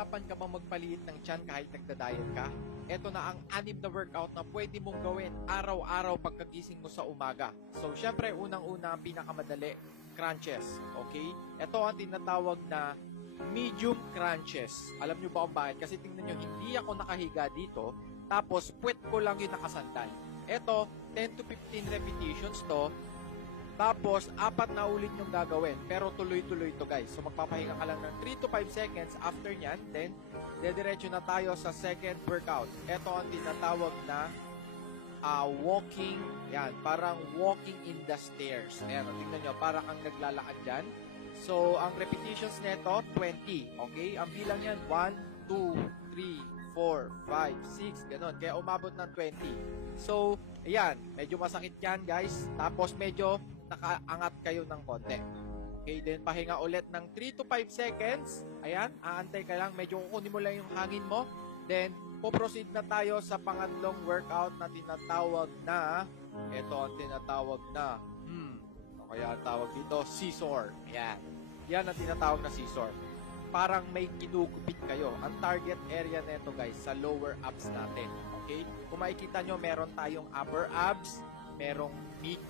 Nahihirapan ka bang magpaliit ng tiyan kahit nagda-diet ka? Ito na ang 6 na workout na pwede mong gawin araw-araw pagkagising mo sa umaga. So, syempre, unang-una ang pinakamadali, crunches. Okay? Ito ang tinatawag na medium crunches. Alam nyo ba kung bakit? Kasi tingnan nyo, hindi ako nakahiga dito, tapos puwet ko lang yung nakasandal. Ito, 10 to 15 repetitions to, tapos, 4 na ulit yung gagawin. Pero tuloy-tuloy to guys. So, magpapahinga ka lang ng 3 to 5 seconds. After nyan, then, dediretso na tayo sa second workout. Ito ang tinatawag na walking. Yan, parang walking in the stairs. Ayan, tingnan nyo, parang kang naglalakad dyan. So, ang repetitions nito, 20. Okay? Ang bilang yan, 1, 2, 3, 4, 5, 6, ganon. Kaya umabot ng 20. So, ayan, medyo masakit yan guys. Tapos, medyo nakaangat kayo ng konti. Okay, then pahinga ulit ng 3 to 5 seconds. Ayan, aantay ka lang. Medyo kukunin mo lang yung hangin mo. Then, po-proceed na tayo sa pangatlong workout na tinatawag na, ito ang tinatawag na, kaya ang tawag dito, scissor. Ayan. Yan ang tinatawag na scissor. Parang may kinugupit kayo. Ang target area nito guys, sa lower abs natin. Okay? Kung makikita nyo, meron tayong upper abs, merong mid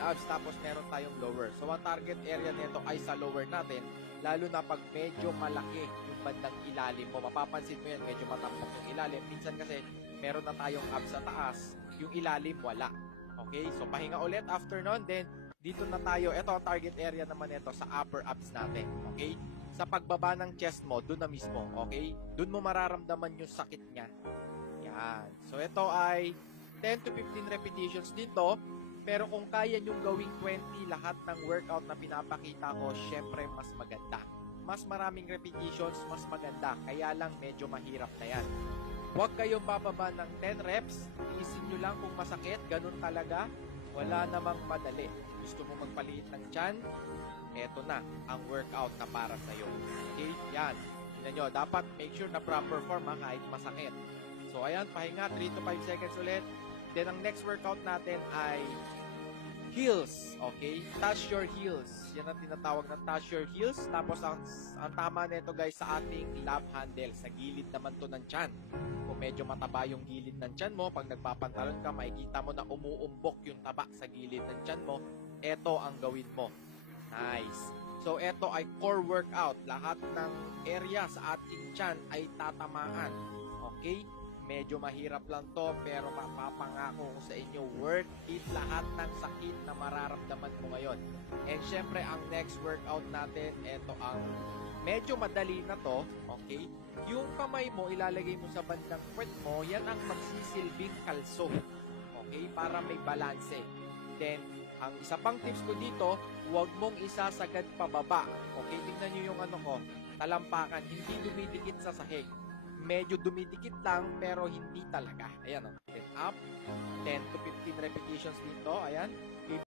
abs, tapos meron tayong lower. So, ang target area nito ay sa lower natin, lalo na pag medyo malaki yung bandang ilalim mo. Mapapansin mo yan, medyo matampok yung ilalim. Minsan kasi, meron na tayong abs sa taas, yung ilalim wala. Okay? So, pahinga ulit after nun, then, dito na tayo. Ito ang target area naman ito sa upper abs natin. Okay? Sa pagbaba ng chest mo, doon na mismo. Okay? Doon mo mararamdaman yung sakit niya. Yan. So, ito ay 10 to 15 repetitions dito, pero kung kaya nyong gawing 20 lahat ng workout na pinapakita ko, syempre mas maganda. Mas maraming repetitions, mas maganda. Kaya lang medyo mahirap na yan. Huwag kayong bababa ng 10 reps. Iisin nyo lang kung masakit. Ganun talaga. Wala namang madali. Gusto mo magpaliit ng tiyan? Eto na ang workout na para sa'yo. Okay? Yan. Tignan nyo. Dapat make sure na proper form kahit masakit. So, ayan. Pahinga. 3 to 5 seconds ulit. Then, ang next workout natin ay heels. Okay? Touch your heels. Yan ang tinatawag na touch your heels. Tapos, ang tama nito guys sa ating love handle. Sa gilid naman to ng tiyan. Kung medyo mataba yung gilid ng tiyan mo, pag nagpapantalon ka, makikita mo na umuumbok yung taba sa gilid ng tiyan mo. Ito ang gawin mo. Nice. So, ito ay core workout. Lahat ng area sa ating tiyan ay tatamaan. Okay? Medyo mahirap lang to, pero mapapangako ko sa inyo, worth it lahat ng sakit na mararamdaman mo ngayon. And syempre, ang next workout natin, ito ang medyo madali na to, okay? Yung kamay mo, ilalagay mo sa bandang puwet mo, yan ang magsisilbing kalso, okay? Para may balanse. Then, ang isa pang tips ko dito, huwag mong isasagad pababa, okay? Tingnan nyo yung ano ko, talampakan, hindi dumidikit sa sahig. Medyo dumidikit lang, pero hindi talaga. Ayan, then up, 10 to 15 repetitions dito, ayan.